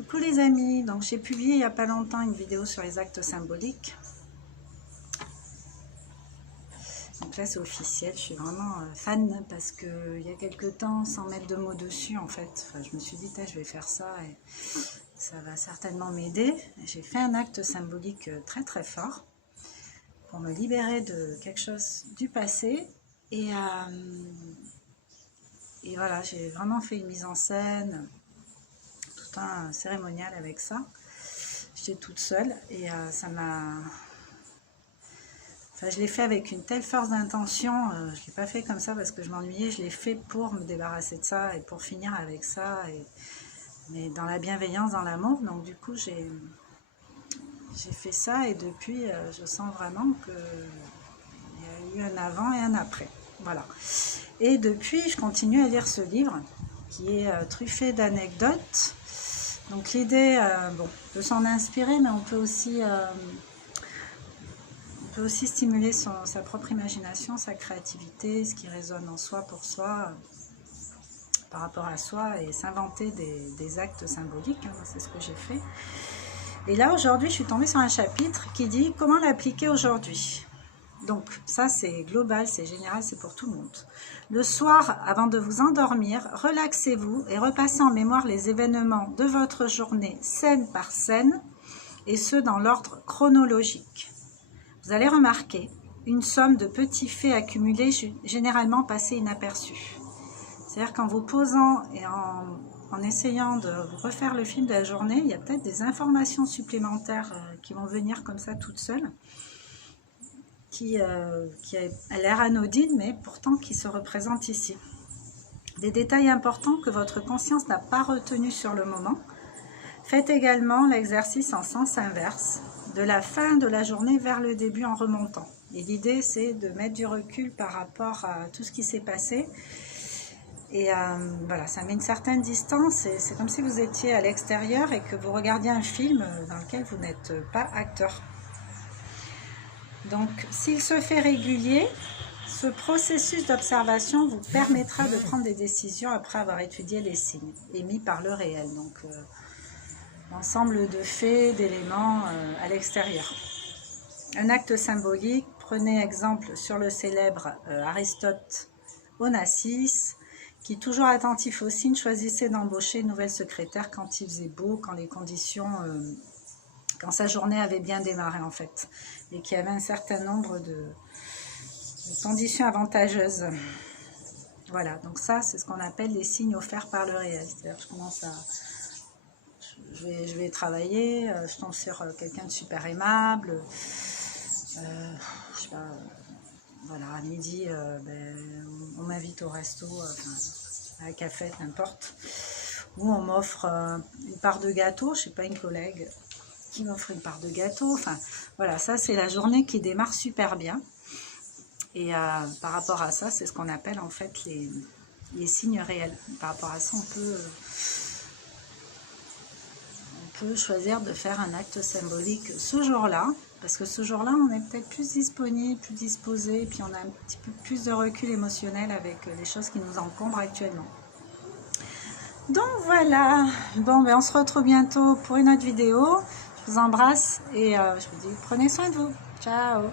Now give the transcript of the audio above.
Coucou les amis, donc j'ai publié il n'y a pas longtemps une vidéo sur les actes symboliques. Donc là c'est officiel, je suis vraiment fan parce que il y a quelques temps, sans mettre de mots dessus en fait, je me suis dit je vais faire ça et ça va certainement m'aider. J'ai fait un acte symbolique très très fort pour me libérer de quelque chose du passé et voilà, j'ai vraiment fait une mise en scène, un cérémonial avec ça. J'étais toute seule et ça m'a... je l'ai fait avec une telle force d'intention, je ne l'ai pas fait comme ça parce que je m'ennuyais, je l'ai fait pour me débarrasser de ça et pour finir avec ça, mais dans la bienveillance, dans l'amour. Donc du coup, j'ai fait ça et depuis, je sens vraiment qu'il y a eu un avant et un après. Voilà. Et depuis, je continue à lire ce livre qui est truffé d'anecdotes. Donc l'idée, de s'en inspirer, mais on peut aussi stimuler sa propre imagination, sa créativité, ce qui résonne en soi pour soi, par rapport à soi, et s'inventer des actes symboliques, hein, c'est ce que j'ai fait. Et là aujourd'hui, je suis tombée sur un chapitre qui dit comment l'appliquer aujourd'hui. Donc ça c'est global, c'est général, c'est pour tout le monde. Le soir, avant de vous endormir, relaxez-vous et repassez en mémoire les événements de votre journée scène par scène, et ce dans l'ordre chronologique. Vous allez remarquer une somme de petits faits accumulés, généralement passés inaperçus. C'est-à-dire qu'en vous posant et en essayant de refaire le film de la journée, il y a peut-être des informations supplémentaires qui vont venir comme ça toutes seules, qui a l'air anodine, mais pourtant qui se représente ici. Des détails importants que votre conscience n'a pas retenus sur le moment. Faites également l'exercice en sens inverse, de la fin de la journée vers le début en remontant. Et l'idée, c'est de mettre du recul par rapport à tout ce qui s'est passé. Et voilà, ça met une certaine distance. Et c'est comme si vous étiez à l'extérieur et que vous regardiez un film dans lequel vous n'êtes pas acteur. Donc, s'il se fait régulier, ce processus d'observation vous permettra de prendre des décisions après avoir étudié les signes émis par le réel. Donc, l'ensemble de faits, d'éléments à l'extérieur. Un acte symbolique, prenez exemple sur le célèbre Aristote Onassis, qui, toujours attentif aux signes, choisissait d'embaucher une nouvelle secrétaire quand il faisait beau, quand les conditions... quand sa journée avait bien démarré en fait, et qu'il y avait un certain nombre de conditions avantageuses. Voilà, donc ça c'est ce qu'on appelle les signes offerts par le réel. C'est-à-dire je vais travailler, je tombe sur quelqu'un de super aimable, je sais pas, voilà, à midi, on m'invite au resto, à la cafette, n'importe, ou on m'offre une part de gâteau, je sais pas, une collègue qui m'offre une part de gâteau. Enfin, voilà, ça c'est la journée qui démarre super bien. Et par rapport à ça, c'est ce qu'on appelle en fait les signes réels. Par rapport à ça, on peut choisir de faire un acte symbolique ce jour-là, parce que ce jour-là, on est peut-être plus disponible, plus disposé, puis on a un petit peu plus de recul émotionnel avec les choses qui nous encombrent actuellement. Donc voilà, bon, on se retrouve bientôt pour une autre vidéo. Je vous embrasse et je vous dis prenez soin de vous. Ciao.